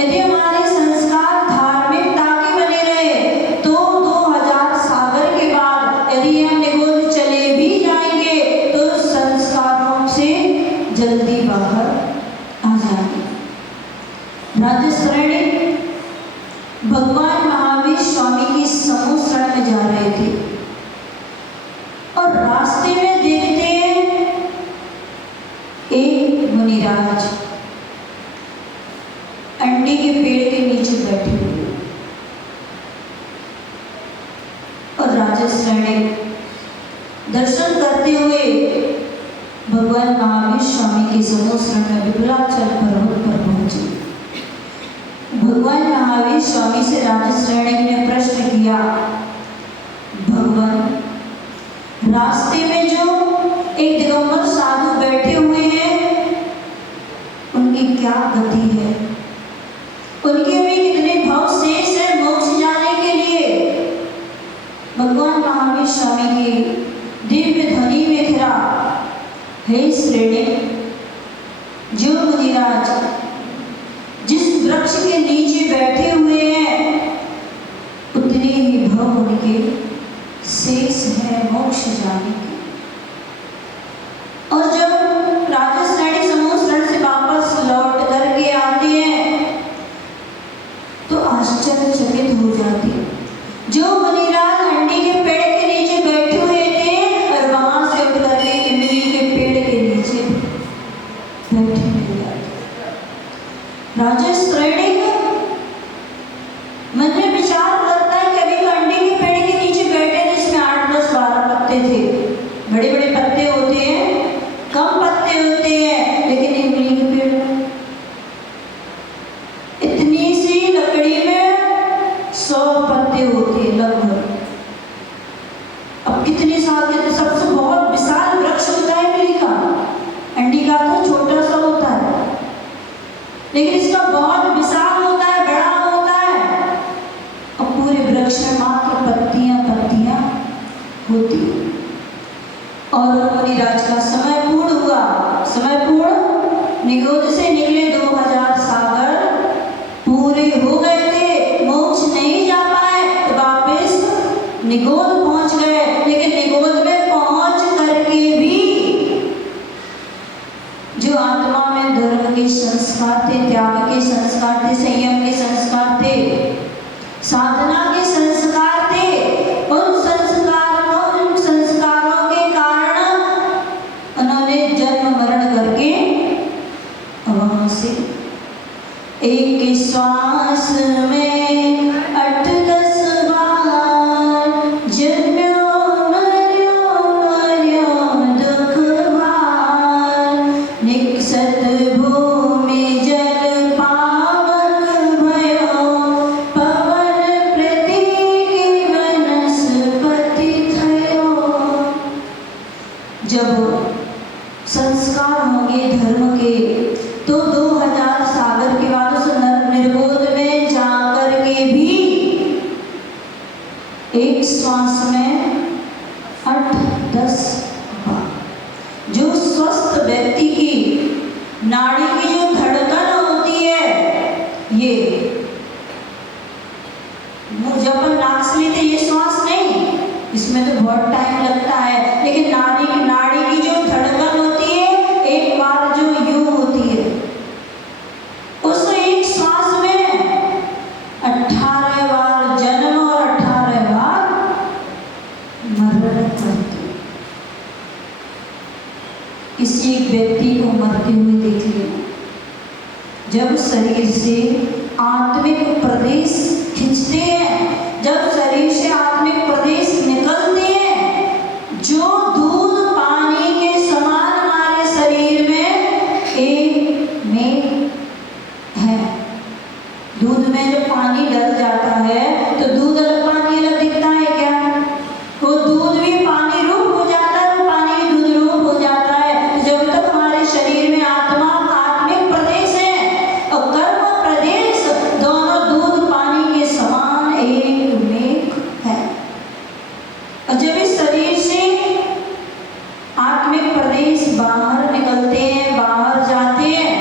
यदि हमारे संस्कार धार्मिकता के बने रहे तो 2000 सागर के बाद यदि हम निगोद चले भी जाएंगे तो संस्कारों से जल्दी बाहर आ जाएंगे। राजश्रेणी भगवान महावीर स्वामी की समूह शरण में जा रहे थे और रास्ते में देखते हैं एक मुनिराज अंडी के पेड़ के नीचे बैठे हुए और राजश्रेणी दर्शन करते हुए भगवान महावीर स्वामी की समूह शरण में विपुलाचल पर्वत पर पहुंचे। भगवान महावीर स्वामी से राजश्रेणी ने प्रश्न किया, भगवान रास्ते में जो एक दिगंबर साधु बैठे हुए हैं उनकी क्या गति है, उनके भी कितने भाव शेष है मोक्ष जाने के लिए। भगवान महावीर स्वामी की दिव्य ध्वनि में घिरा, हे श्रेणी, जो मुनिराज जिस वृक्ष के नीचे बैठे हुए हैं उतने ही भाव उनके शेष है मोक्ष जाने के। और जब राजश्रेणी समूह शरण से वापस लौट करके आते हैं तो आश्चर्यचकित हो जाते हैं। जो मुनिराज अंडी के पेड़ के नीचे बैठे हुए थे और वहां से उठ करके इमली के पेड़ के नीचे बैठे मिल जाते। राजश्रेणी मन में विचार करता है कि अभी अंडी के पेड़ के नीचे बैठे थे जिसमें 8, 10, 12 पत्ते थे। बड़े बड़े पत्ते होते हैं, कम पत्ते होते हैं, लेकिन इमली के पेड़ में इतनी सी लकड़ी में 100 पत्ते होते हैं लगभग। अब कितने साल के सबसे बहुत विशाल वृक्ष होता है इमली का, अंडी का तो छोटा सा होता है, लेकिन इसका बहुत विशाल होता है, बड़ा होता है। और पूरे वृक्ष में मात्र पत्तियां पत्तियां होती हैं। और मुनिराज का समय पूर्ण हुआ। समय पूर्ण, निगोद से निकले 2000 सागर पूरे हो गए थे, मोक्ष नहीं जा पाए तो वापस निगोद पहुंच गए। लेकिन निगोद में पहुंच करके भी जो आत्मा में धर्म के संस्कार थे, त्याग के संस्कार थे, संयम के संस्कार थे, साधना के संस्कार थे, उन संस्कारों के कारण उन्होंने जन्म मरण करके वहां से एक श्वास में 8-10 बार जन्म्यो मर्यो दुख भार, निकसत भूमि जल पावक भयो, पवन प्रतीक वनस्पति थयो। जब संस्कार होंगे धर्म के तो 2000 सागर के बाद उस निर्बोध में जाकर के भी एक श्वास में 8-10 बार। जो स्वस्थ व्यक्ति की नाड़ी की जो धड़कन होती है, ये जब अपन नाक से लेते ये श्वास नहीं, इसमें तो बहुत टाइम लगता है, लेकिन नाड़ी की जो धड़कन होती है एक बार जो यूं होती है, उस एक श्वास में 18 बार जन्म और 18 बार मरण करती है। किसी एक व्यक्ति को मरते हुए देख लिया, जब शरीर से आत्मिक प्रदेश खिंचते हैं, जब शरीर से आत्मिक प्रदेश निकलते हैं, जो दूध पानी के समान हमारे शरीर में एक में है। दूध में जब पानी डल जाता है तो दूध अलग पानी अलग दिखता है क्या? वो दूध भी पानी रूप हो जाता है, वो पानी भी दूध रूप हो जाता है। जब तक हमारे शरीर में आत्मा आत्मिक प्रदेश है और कर्म प्रदेश, दोनों दूध पानी के समान एक में है। और जब इस शरीर से आत्मिक प्रदेश बाहर निकलते हैं, बाहर जाते हैं,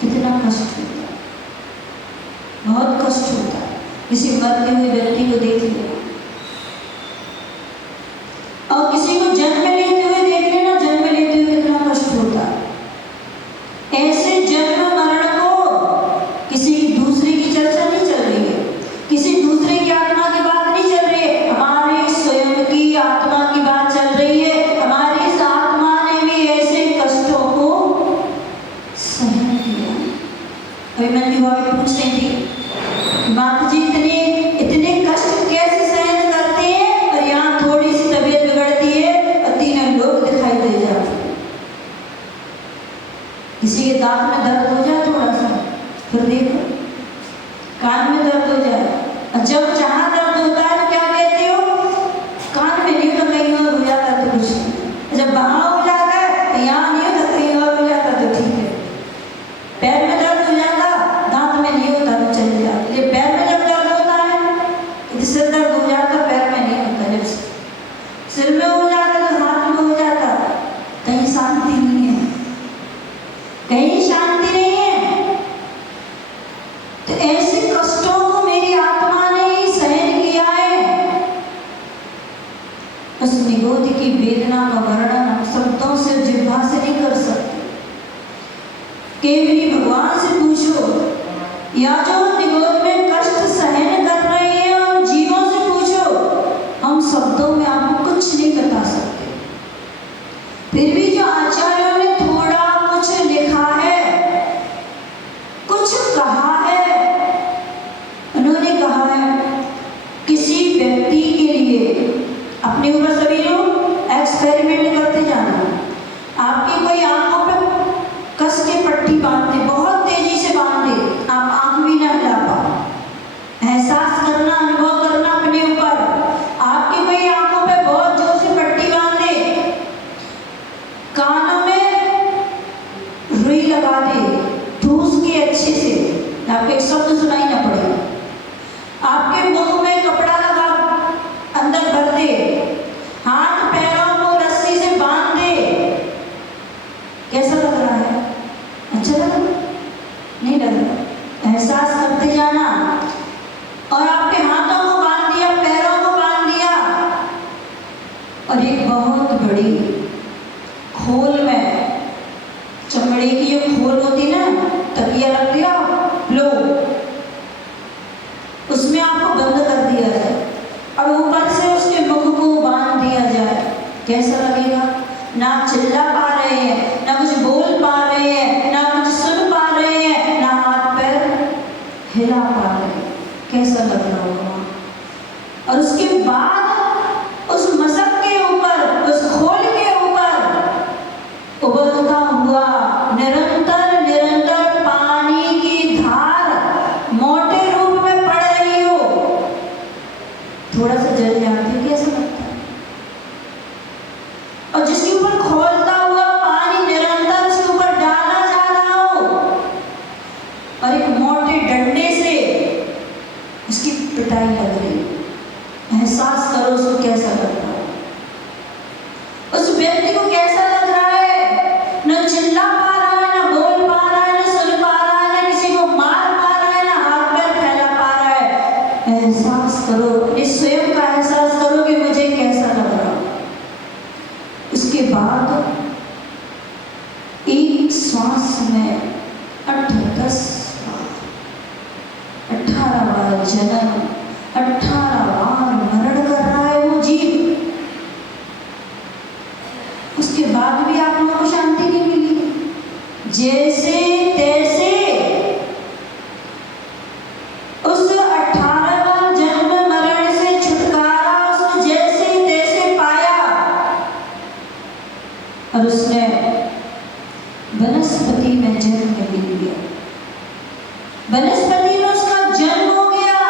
कितना कष्ट होता है। किसी मरते हुए व्यक्ति को देख लेना और किसी को जन्म लेते हुए देख लेना। जन्म लेते हुए कितना कष्ट होता है। ऐसे जन्म मरण को किसी दूसरे की चर्चा नहीं चल रही है, किसी दूसरे की आत्मा की बात नहीं चल रही है, हमारी स्वयं की आत्मा की बात चल रही है। हमारी इस आत्मा ने भी ऐसे कष्टों को सहन किया। अभी मैं दीवार पूछ रही थी, माता जी इतने कष्ट कैसे सहन करते हैं, और यहाँ थोड़ी सी तबीयत बिगड़ती है और तीनों लोग दिखाई दे जाते हैं। किसी के दांत में दर्द हो जाए थोड़ा सा, फिर देखो कान में दर्द हो जाए, और जब जहाँ दर्द होता है तो क्या कहते हो, कान में नहीं तो कहीं और हो जाता तो कुछ नहीं, जब वहाँ हो जाता है तो यहाँ नहीं होता कहीं और हो जाता तो ठीक है। पैर में दर्द हो जाता, दांत में नहीं होता तो चल जाता। ये पैर में जब दर्द होता है, सिर दर्द हो जाता, पैर में नहीं होता, जब सिर में हो जाता तो हाथ में हो जाता, कहीं शांति नहीं है, कहीं शांति नहीं है। तो ऐसे कष्टों को मेरी आत्मा ने ही सहन किया है। उस निगोद की वेदना का वर्णन हम शब्दों से, जिह्वा से नहीं कर सकते। केवल भगवान से पूछो, या जो निगोद में कष्ट सहन कर रहे हैं उन जीवों से पूछो, हम शब्दों में आपको कुछ नहीं बता सकते। फिर भी जो आचार्यों ने थोड़ा कुछ लिखा है, कुछ कहा है, उन्होंने कहा है किसी व्यक्ति के लिए अपने ऊपर सभी लोग एक्सपेरिमेंट करते जाना। आपकी कोई आंखों पे कस के पट्टी बांध दे, बहुत तेजी से बांध दे, आप आंख भी ना हिला पाओ। एहसास करना, अनुभव करना अपने ऊपर। आपकी कोई आंखों पे बहुत जोर से पट्टी बांध दे, कानों में रुई लगा दे ठूस के अच्छे से, आपको एक शब्द सुनाई ना पड़े। आपके मुंह में कपड़ा लगा अंदर भर दे, हाथ पैरों को रस्सी से बांध दे, कैसा लग रहा है? अच्छा लग रहा? नहीं लग रहा? एहसास करते जाना। और आपके हाथों को बांध दिया, पैरों को बांध दिया, और एक बहुत बड़ी खोल में, चमड़े की जो खोल होती ना, तकिया रख दिया, लो उसमें आपको बंद कर दिया जाए और ऊपर से उसके मुख को बांध दिया जाए। कैसा लगेगा? ना चिल्ला पा रहे हैं, ना कुछ बोल पा रहे हैं, ना कुछ सुन पा रहे हैं, ना हाथ पैर हिला पा रहे हैं। कैसा लग रहा होगा? और उसके बाद उस मशक के ऊपर, उस खोल के ऊपर उबलता हुआ निरंतर निरंतर पानी की धार मोटे रूप में पड़ रही हो, थोड़ा सा जल जाती है, कैसा लगता है? और जिसके ऊपर खोलता हुआ पानी निरंतर उसके ऊपर डाला जा रहा हो, और एक मोटे डंडे से उसकी पिटाई लग रही, एहसास करो उसको कैसा लग रहा है, उस व्यक्ति को कैसा लग रहा है। न चिल्ला पा रहा है, न बोल पा रहा है, न सुन पा रहा है, न किसी को मार पा रहा है, न हाथ पैर फैला पा रहा है। एहसास करो, इस स्वयं का एहसास करो कि मुझे कैसा लग रहा है। उसके बाद एक श्वास में 18 बार जन्म, 18 बार मरण कर रहा है वो जीव। उसके बाद भी आत्मा को शांति नहीं मिली। जैसे तैसे उस 18 बार जन्म मरण से छुटकारा उसने जैसे तैसे पाया, और उसने वनस्पति में जन्म ले लिया। वनस्पति में उसका जन्म हो गया,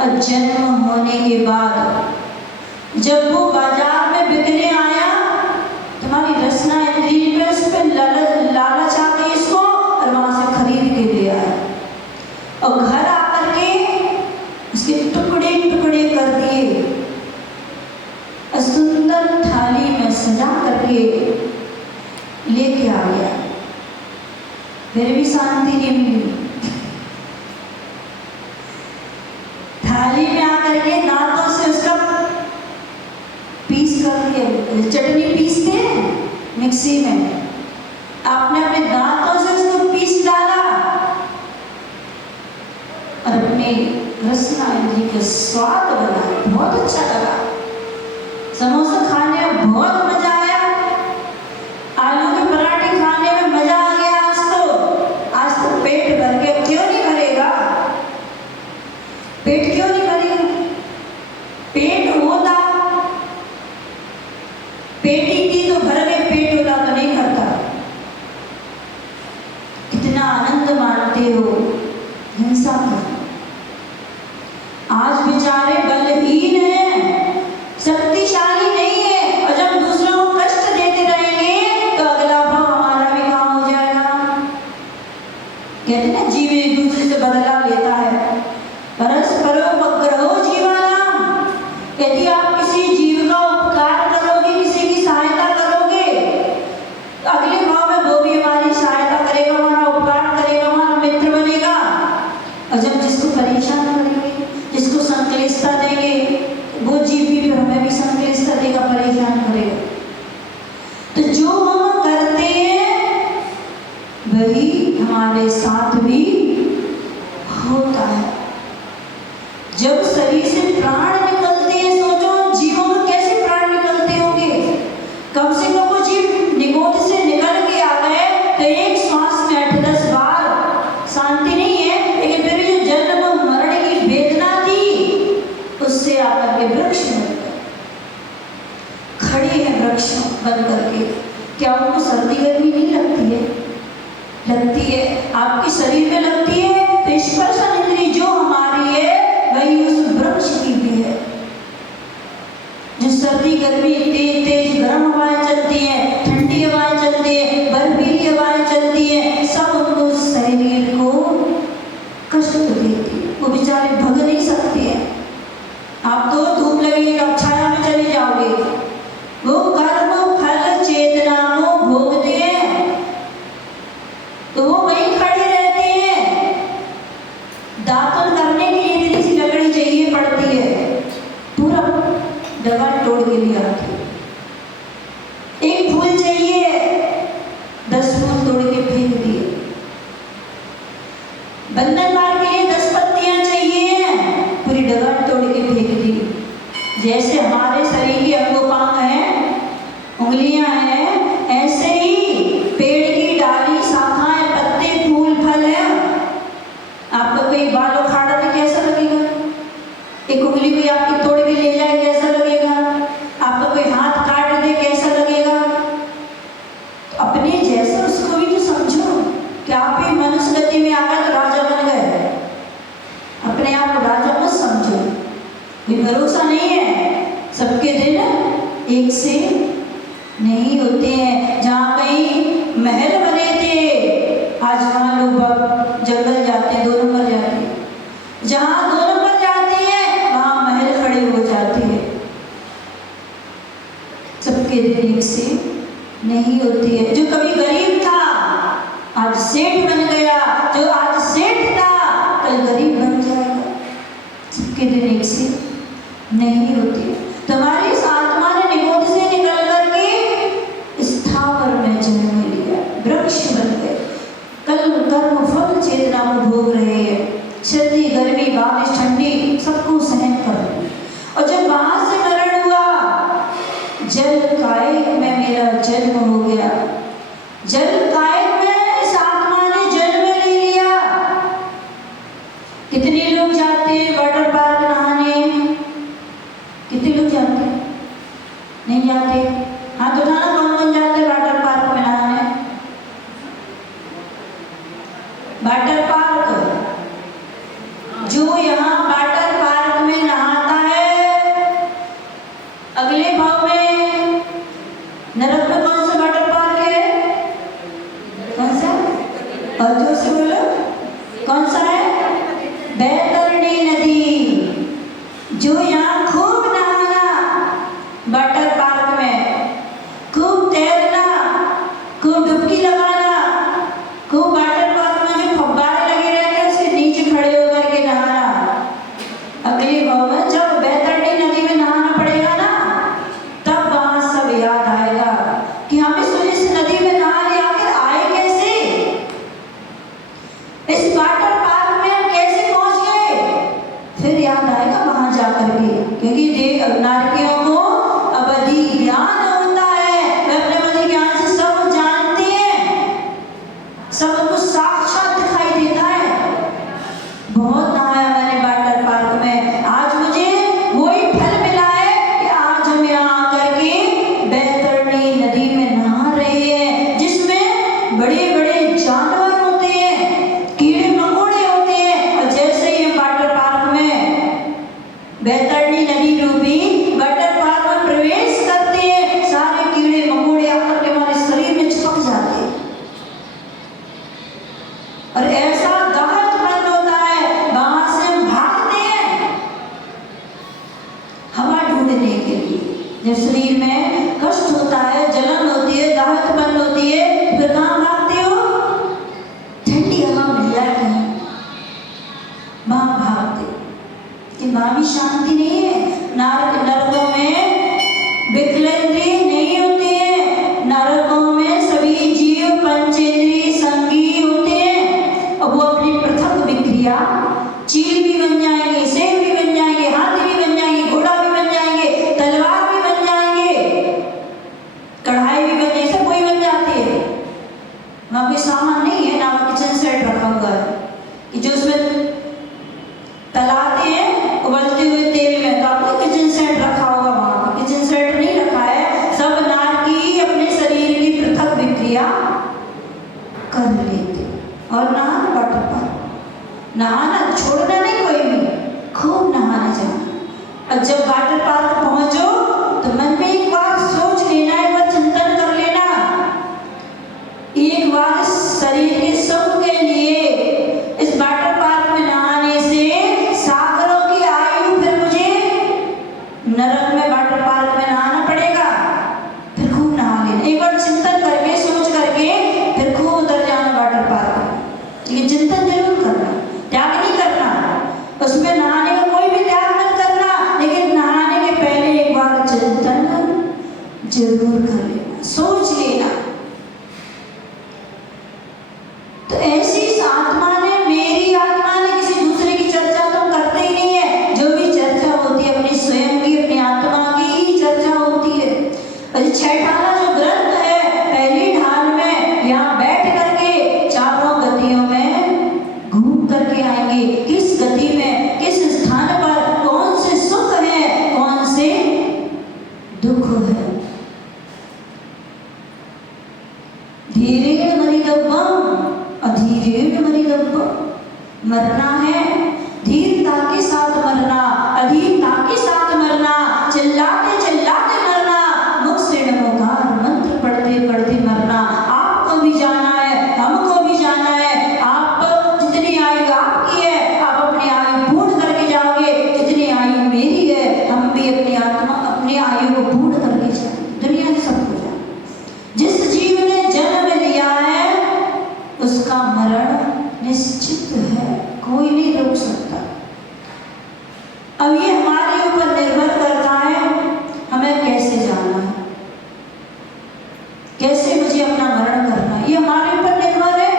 और जन्म होने के बाद जब वो बाजार में बिकने आया, तुम्हारी रसना इंद्रिय पे उस पर लालच आ गई इसको, और वहां से खरीद के ले आया, और घर आकर के उसके टुकड़े टुकड़े कर दिए, और सुंदर थाली में सजा करके लेके आ गया। फिर भी शांति नहीं मिली। थाली में आकर के दांतों से उसका पीस कर दिया। चटनी पीसते हैं मिक्सी में, आपने अपने दांतों से उसको पीस डाला और अपने रसनाई जी का स्वाद बना, बहुत अच्छा लगा। समोसा खाने में बहुत मजा आया, आलू के पराठे खाने में मजा आ गया। आज तो पेट भर के, क्यों नहीं भरेगा? पेट क्यों नहीं भरेगा? पेट होता, पेट ही थी तो भर के, पेट होता तो नहीं भरता। कितना आनंद मानते हो हिंसा का। आज बेचारे बलहीन हैं, शक्तिशाली नहीं है, और जब दूसरों को कष्ट देते रहेंगे तो अगला भाव हमारा भी काम हो जाएगा। कहते ना, जीव एक दूसरे से बदला लेता है। परस्परोपग्रहो जीवानाम। यदि आप किसी जीव का उपकार करोगे, किसी की सहायता करोगे, तो अगले भाव में वो भी हमारी सहायता करेगा, हमारा उपकार करेगा, हमारा मित्र बनेगा। और जब जिसको परेशान करेंगे, जिसको संक्लिष्टता देंगे, वो जीव भी फिर हमें भी संक्लिष्टता देगा, परेशान करेगा। तो जो हम करते हैं वही हमारे साथ भी होता है। जब शरीर से प्राण निकलते हैं, सोचो जीवों में कैसे प्राण निकलते होंगे। कम से कम वो जीव निगोद से निकल के आ गए तो एक श्वास में 8-10 बार शांति नहीं है, लेकिन फिर जो जन्म मरण की वेदना थी उससे आकर के वृक्ष बन गए, खड़े हैं वृक्ष बन करके। क्या उनको सर्दी गर्मी नहीं लगती है? लगती है, आपके शरीर में लगती है। तो स्पर्शन इंद्रिय जो हमारी है वही उस वृक्ष की भी है। जो सर्दी गर्मी, तेज तेज गर्म हवाएं चलती हैं, ठंडी हवाएं चलती है, बर्फीली हवाएं चलती है, सब उनको शरीर को कष्ट देती है। वो बेचारे भग नहीं सकते हैं। आप तो धूप लगेगी तो छाया में चले जाओगे। वो कर्म फल चेतना को भोगते हैं तो वो वहीं खड़े रहते हैं। दातुन करने के लिए इतनी सी लकड़ी चाहिए पड़ती है, पूरा डगर तोड़ के लिए आती है। एक फूल चाहिए, 10 फूल तोड़ के फेंक दिए। बंधन मार के लिए 10 पत्तियां चाहिए, पूरी डगर तोड़ के फेंक दी। जैसे हमारे शरीर के अंगोपांग हैं, उंगलियां हैं, ऐसे ही पेड़ की डाली, शाखाएं, पत्ते, फूल, फल है। आपका कोई बाल उखाड़ दे कैसा लगेगा? एक उंगली कोई आपकी तोड़ के ले जाए कैसा लगेगा? आपका कोई हाथ काट दे कैसा लगेगा? तो अपने जैसे उसको भी तो समझो कि आप भी मनुष्य गति में आ गए तो राजा बन गए। अपने आप को राजा मत समझो, कोई भरोसा नहीं है। सबके दिन एक से नहीं होते हैं। जहाँ कहीं महल बने थे, आज वहाँ लोग जंगल जाते हैं, 2 नंबर जाते हैं। जहाँ 2 नंबर जाते हैं वहाँ महल खड़े हो जाते हैं। सबके दिन एक से नहीं होती है। जो कभी गरीब था आज सेठ बन गया, जो आज सेठ था कल गरीब बन जाएगा। सबके दिन एक से नहीं होती है। तुम्हारी इस आत्मा ने निगोद से निकल करके स्थावर में जन्म लिया, वृक्ष बन गए, कल कर्म फल चेतना को भोग रहे हैं। सर्दी गर्मी बारिश ठंडी सबको सहन कर रहे हैं। और जब वहां से मरण हुआ, जल कायक में मेरा जन्म हो गया। जल कायक में इस आत्मा ने जन्म ले लिया। कितने लोग जाते हैं वाटर पार्क नहाने? कितने लोग जाते हैं? नहीं जाते? हाँ तो उठाना, कौन कौन जाते हैं वाटर पार्क में नहाने? वाटर पार्क, जो यहाँ वाटर पार्क में नहाता है, अगले भाव में नरक में कौन सा वाटर पार्क है? कौन सा? और जो से बोलो, कौन सा है? बैतरणी नदी। जो यहाँ खूब नहाना, वाटर पार्क में खूब तैरना, खूब डुबकी लगाना, खूब वाटर पार्क में जो फव्वारे लगे रहते हैं उसके नीचे खड़े होकर के नहाना। अगले क्योंकि नारकियों को अवधि ज्ञान होता है, वे अपने अवधि ज्ञान से सब जानते हैं, सब कुछ साक्षात दिखाई देता है। बहुत नहाया मैंने वाटर पार्क में, आज मुझे वही फल मिला है कि आज हम यहाँ आकर के बैतरणी नदी में नहा रहे हैं, जिसमें बड़े बड़े जानवर होते हैं, कीड़े मकोड़े होते हैं। और जैसे ही वाटर पार्क में बैतरणी नदी रूपी वाटर पार्क में प्रवेश करते हैं, सारे कीड़े मकोड़े आकर के हमारे शरीर में चिपक जाते हैं और ऐसा दहत बंद होता है, वहां से हम भागते हैं हवा ढूंढने के लिए। जब शरीर में कष्ट होता है, जलन होती है, दहत बंद होती है, फिर कहाँ भागते हो? ठंडी हवा मिल जाए कहीं, वहां भागते। कि वहां भी शांति नहीं है। नरकों में विकलेंद्रिय नहीं होते हैं, नरकों में सभी जीव पंचेंद्रिय संगी होते हैं और वो अपनी पृथक विक्रिया, चील भी बन जाएंगे, शेर भी बन जाएंगे, हाथी भी बन जाएंगे, घोड़ा भी बन जाएंगे, तलवार भी बन जाएंगे, कढ़ाई भी बन जाएगी, सब कोई बन जाती है। वहां कोई सामान नहीं है ना, वहां किचन सेट रखा हुआ है कि जो उसमें तलाते हैं उबलते हुए तेल में, तो आपको किचन सेट रखा होगा, वहां किचन सेट नहीं रखा है। सब नारकी अपने शरीर की पृथक विक्रिया कर लेते और नहाना वाटर पार्क, नहाना छोड़ना नहीं कोई भी, खूब नहाने जाना। और जब वाटर पार्क पहुंचो तो मन में एक बार सोच लेना, एक बार चिंतन कर लेना, एक बार शरीर के सुख के लिए इस वाटर पार्क में नहाने से सागरों की आयु, फिर मुझे नरक में वाटर पार्क में नहाना पड़ेगा, फिर खूब नहा लेना। एक बार चिंतन करके सोच करके फिर खूब उतर जाना वाटर पार्क। लेकिन चिंतन जरूर करना, त्याग नहीं करना, उसमें नहाने का कोई भी त्याग मत करना, लेकिन नहाने के पहले एक बार चिंतन जरूर कर लेना, सोच लेना। तो ऐसी इस आत्मा ने, मेरी आत्मा ने, किसी दूसरे की चर्चा तो करते ही नहीं है। जो भी चर्चा होती है अपनी स्वयं की, अपनी आत्मा की ही चर्चा होती है। और छठाना जो ग्रंथ है, पहली ढाल में यहाँ बैठ करके चारों गतियों में घूम करके आएंगे, किस गति में, किस स्थान पर कौन से सुख है, कौन से दुख है। धीरे मरिदव्वम, अधीरेण मरिदव्वम, मरना है धीरता के साथ मरना, अधीरता के साथ मरना, चिल्लाते चिल्लाते मरना, मुख से नमोकार मंत्र पढ़ते पढ़ते मरना। आपको भी जाना है, हमको भी जाना है। आप जितनी आयु आपकी है, आप अपनी आयु पूर्ण करके जाओगे, जितनी आयु मेरी है, हम भी अपनी आत्मा, अपनी आयु को पूर्ण करके जाएंगे, दुनिया से सब हो जाए। जिस जीव ने जन्म लिया है उसका मरण निश्चित है, कोई नहीं रोक सकता। अब ये हमारे ऊपर निर्भर करता है, हमें कैसे जाना है, कैसे मुझे अपना मरण करना है, ये हमारे ऊपर निर्भर है।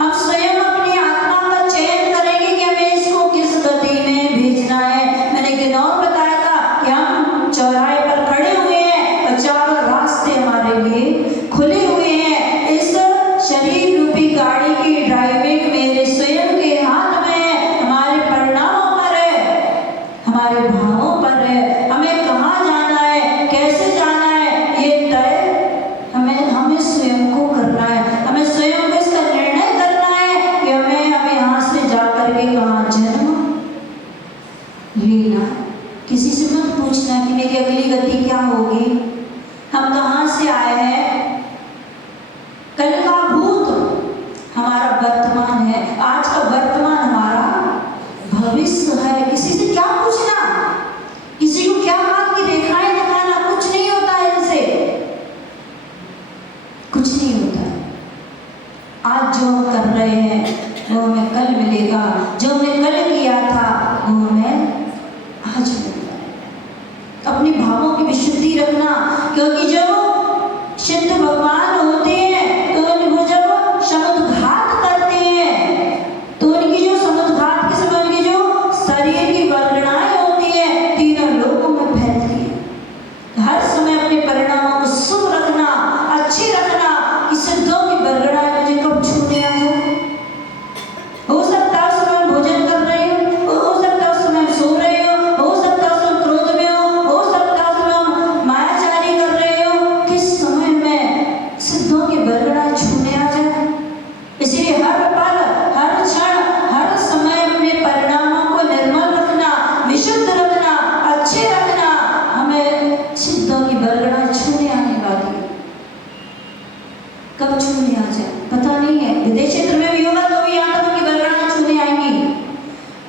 हम स्वयं अपनी आत्मा का चयन करेंगे कि हमें इसको किस गति में भेजना है। मैंने एक दिन और बताया था कि हम चौराहे पर खड़े हुए हैं और चारों रास्ते हमारे लिए खुले हुए हैं। इस शरीर रूपी गाड़ी की ड्राइविंग मेरे स्वयं के हाथ में है, हमारे परिणामों पर है, हमारे भावों पर है। हमें कहाँ जाना है, कैसे जाना है, ये तय हमें स्वयं को करना है। हमें स्वयं को इसका निर्णय करना है कि हमें अब यहाँ से जाकर के कहाँ जन्म लेना। किसी से मत पूछना कि मेरी अगली गति क्या होगी, हम कहाँ से आए हैं। कल का भूत हमारा वर्तमान है, आज का वर्तमान हमारा भविष्य है। किसी से क्या पूछना, किसी को क्या हाथ की रेखाएं दिखाना, कुछ नहीं होता है इनसे, कुछ नहीं होता है। आज जो हम कर रहे हैं वो हमें कल मिलेगा, जो हमने कल किया था वो हमें आज मिलेगा। अपने भावों की विशुद्धि रखना, क्योंकि जो सिद्ध भगवान होते हैं तो वो जब समुद्घात करते हैं तो उनकी जो समुद्घात के समय उनकी जो शरीर की वर्णना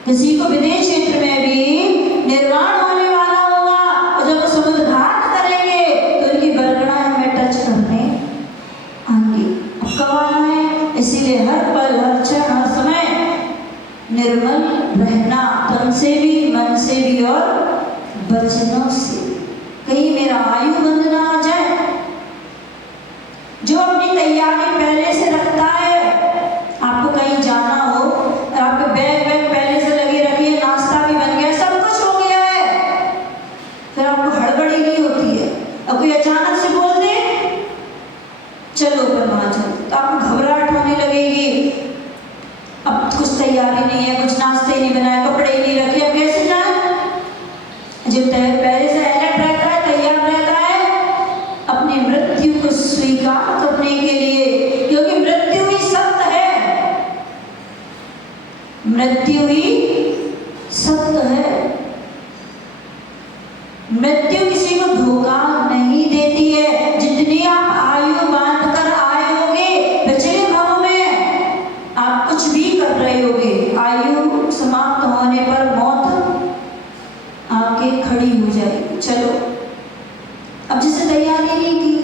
किसी को विदेश क्षेत्र में भी निर्माण होने वाला होगा, और जब वो समुद्र घाट करेंगे तो उनकी बरगड़ाएं हमें टच करने आएंगी। अब कब आना है? इसीलिए हर पल, हर क्षण, हर समय निर्मल रहना, तन से भी, मन से भी और वचनों से। कहीं मेरा आयु बंद ना आ जाए। जो अपनी तैयारी पहले से रखता है, आपको कहीं जाना हो, आपके बैग पहले से लगे रखिए, नाश्ता भी बन गया, सब कुछ हो गया है, फिर आपको हड़बड़ी नहीं होती है। अब कोई अचानक से बोल दे चलो बनवा जाओ, तो आपको घबराहट होने लगेगी। अब कुछ तैयारी नहीं है, कुछ नाश्ते नहीं बनाए, कपड़े ही नहीं रखे, अब कैसे जाए? जब पहले से अलर्ट रहता है, तैयार रहता है अपनी मृत्यु को स्वीकार करने के लिए, क्योंकि मृत्यु ही सत्य है, मृत्यु ही सत्य है। मृत्यु किसी को धोखा नहीं देती है। जितनी आप आयु बांध कर आए होगे, पिछले भाव में आप कुछ भी कर रहे होगे, आयु समाप्त होने पर मौत आके खड़ी हो जाएगी। चलो, अब जिसने तैयारी नहीं की,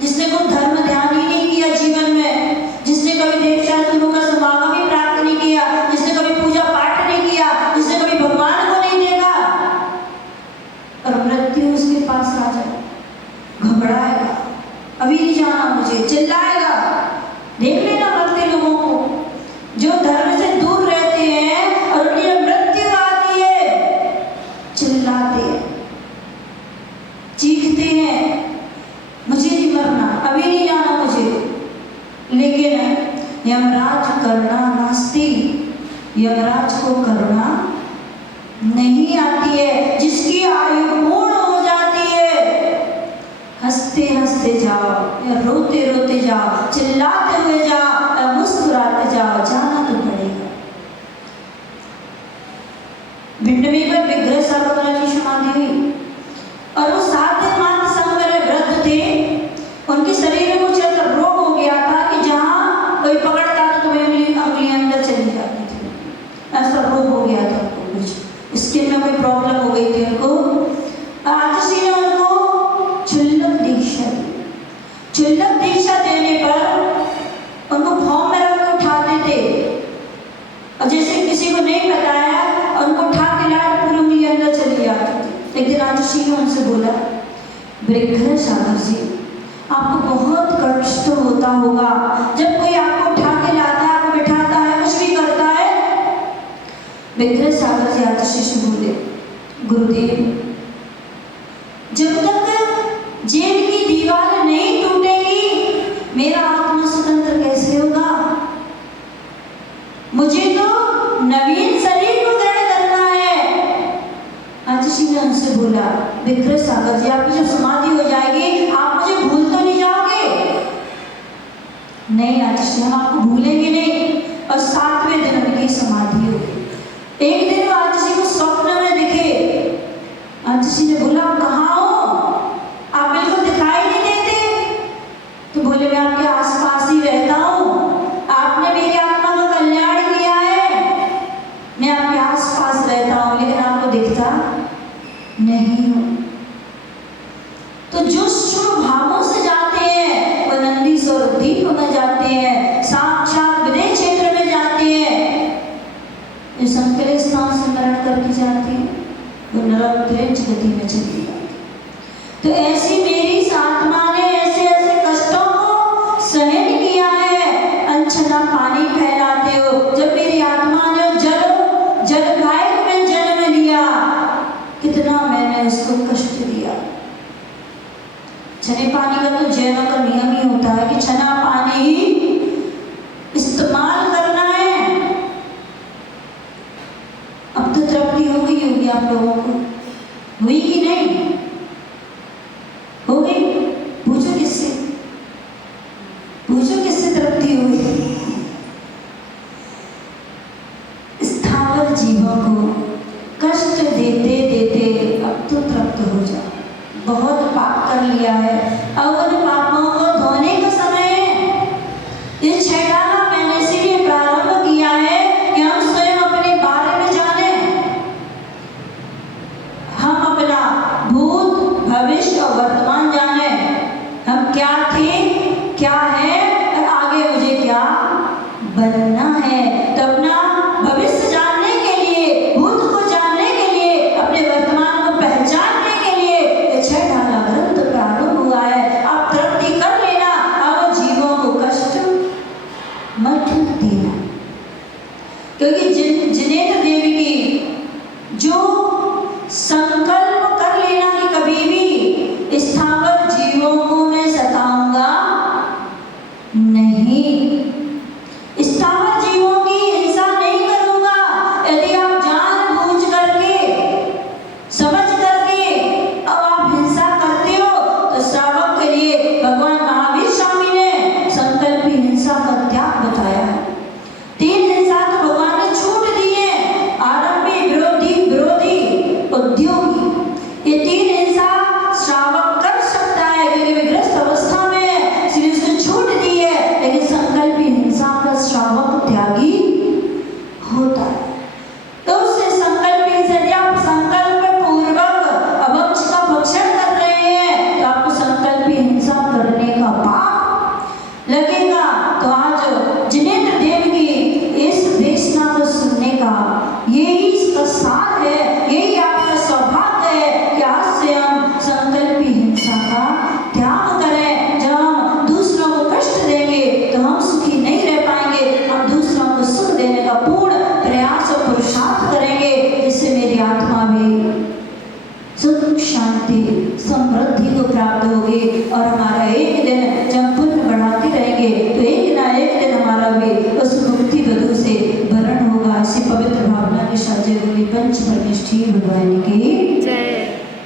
जिसने कोई धर्म ध्यान ही नहीं किया जीवन में, जिसने कभी देव शास्त्रों का समागम ही प्राप्त नहीं किया, जिसने कभी पूजा पाठ नहीं किया, जिसने कभी भगवान को नहीं देखा, और मृत्यु उसके पास आ जाए, घबराएगा, अभी नहीं जाना मुझे, चिल्लाएगा। देख लेना मरते लोगों को, जो धर्म से दूर रहते हैं और उनकी मृत्यु आती है, चिल्लाते हैं, चीखते हैं, मुझे नहीं मरना, अभी नहीं जाना मुझे। लेकिन यमराज करना नास्ती, यमराज को करना नहीं आती है। जिसकी आयु पूर्ण हो जाती है, हंसते हंसते जाओ या रोते रोते जाओ, चिल्लाते हुए जाओ या मुस्कुराते जाओ, जाना तो पड़ेगा। भिंडवी पर विग्रह सार्वभौम की समाधि हुई, और वो 7 दिन मात्र संवरे वृद्ध थे। उनके शरीर में कुछ ऐसा रोग हो गया था कि जहाँ कोई पकड़ता तो तुम्हें उंगली अंदर चली जाती थी, ऐसा रोग हो गया था उनको, कुछ स्किन में कोई प्रॉब्लम हो गई थी उनको। आदिश्री ने उनको क्षुल्लक दीक्षा दी। क्षुल्लक दीक्षा देने पर उनको फॉर्म में रख के उठाते थे, और जैसे किसी को नहीं बताया उनको उठा के लाए, पूरी उंगली अंदर चली जाती थी। एक दिन आदिश्री ने उनसे बोला, विग्रह सागर जी, आपको बहुत कष्ट होता होगा जब कोई आपको उठा के लाता है, आपको बिठाता है, कुछ भी करता है। विग्रह सागर जी आदिश्री से बोले, गुरुदेव, जब तक जेल की दीवार नहीं टूटेगी, मेरा आत्मा स्वतंत्र कैसे होगा? मुझे तो नवीन शरीर को ग्रहण करना है। आदिश्री ने उनसे बोला, विग्रह सागर जी, आपकी जब समाधि हो जाएगी, आप मुझे भूल तो नहीं जाओगे? नहीं आदिश्री, हम आपको भूलेंगे नहीं। और 7वें दिन उनकी समाधि हो गई। एक दिन वो आदिश्री को स्वप्न में दिखे। आदिश्री ने बोला, आप कहाँ हो? आप बिल्कुल दिखाई नहीं देते। तो बोले, मैं आपके आसपास ही रहता हूँ, आपने मेरी आत्मा का कल्याण किया है, मैं आपके आसपास रहता हूँ, लेकिन आपको दिखता नहीं हूँ। तो जो शुभ भावों से जाते हैं वो नंदीश्वर द्वीप में जाते हैं, साक्षात विदेश क्षेत्र में जाते हैं। जो संकले स्थान से मरण करके जाते हैं वो नरक त्रेंच गति में चली जाती। तो ऐसी मेरी इस आत्मा ने ऐसे ऐसे कष्टों को सहन किया है। अनछना पानी फैलाते हो, जब मेरी आत्मा ने जल गायक में जन्म लिया, कितना मैंने उसको कष्ट दिया। छने पानी का तो जैनों का नियम ही होता है कि छना पानी ही इस्तेमाल करना है। अब तो तृप्ति हो गई होगी आप लोगों को, हुई कि नहीं? हो गई? पूछो किससे, पूछो किससे तृप्ति हो गई? स्थावर जीवों को कष्ट देते देते अब तो तृप्त हो जाओ। बहुत पाप कर लिया है, अब उन पापों को धोने का समय है। ये 6 मैंने से ये प्रारंभ किया है कि हम स्वयं अपने बारे में है तो अपना भविष्य जानने के लिए, भूत को जानने के लिए, अपने वर्तमान को पहचानने के लिए ये 6 ढाला ग्रंथ प्रारंभ हुआ है। आप तरक्की कर लेना, अब जीवों को कष्ट मत देना। क्योंकि जिनेन्द्र देवी की जो संकल्प कर लेना कि कभी भी स्थावर जीवों को मैं सताऊंगा नहीं, स्थावर जीवों की हिंसा नहीं करूंगा। यदि आप जानबूझ करके, समझ करके अब आप हिंसा करते हो तो श्रावक के लिए भगवान महावीर स्वामी ने संकल्पी हिंसा का त्याग बताया है। 3 हिंसा तो भगवान ने छूट दी है, आरंभी, विरोधी, उद्योगी। ये 3 हिंसा श्रावक कर सकता है क्योंकि वे गृहस्थ अवस्था में है, इसलिए उसने छूट दी है। लेकिन संकल्पी हिंसा का श्रावक त्यागी होता है। तो उससे संकल्पी हिंसा, यदि आप संकल्प पूर्वक अवंश का भक्षण कर रहे हैं तो आपको संकल्पी हिंसा करने का पाप लगेगा। तो आज जिनेन्द्र देव की इस देशना को सुनने का यही इसका सार है, यही आपका सौभाग्य है कि आज से हम संकल्पी हिंसा का त्याग करें। जब हम दूसरों को कष्ट देंगे तो हम सुखी नहीं रह पाएंगे। हम दूसरों को सुख देने का पूर्ण प्रयास और पुरुषार्थ करेंगे, जिससे मेरी आत्मा भी सुख, शांति, समृद्धि को प्राप्त होगी। और हमारा एक दिन जब पुण्य बढ़ाते रहेंगे तो एक ना एक दिन हमारा भी उस मुक्ति बधु से वरण होगा। ऐसी पवित्र भावना के साथ पंच परमेष्ठी भगवान की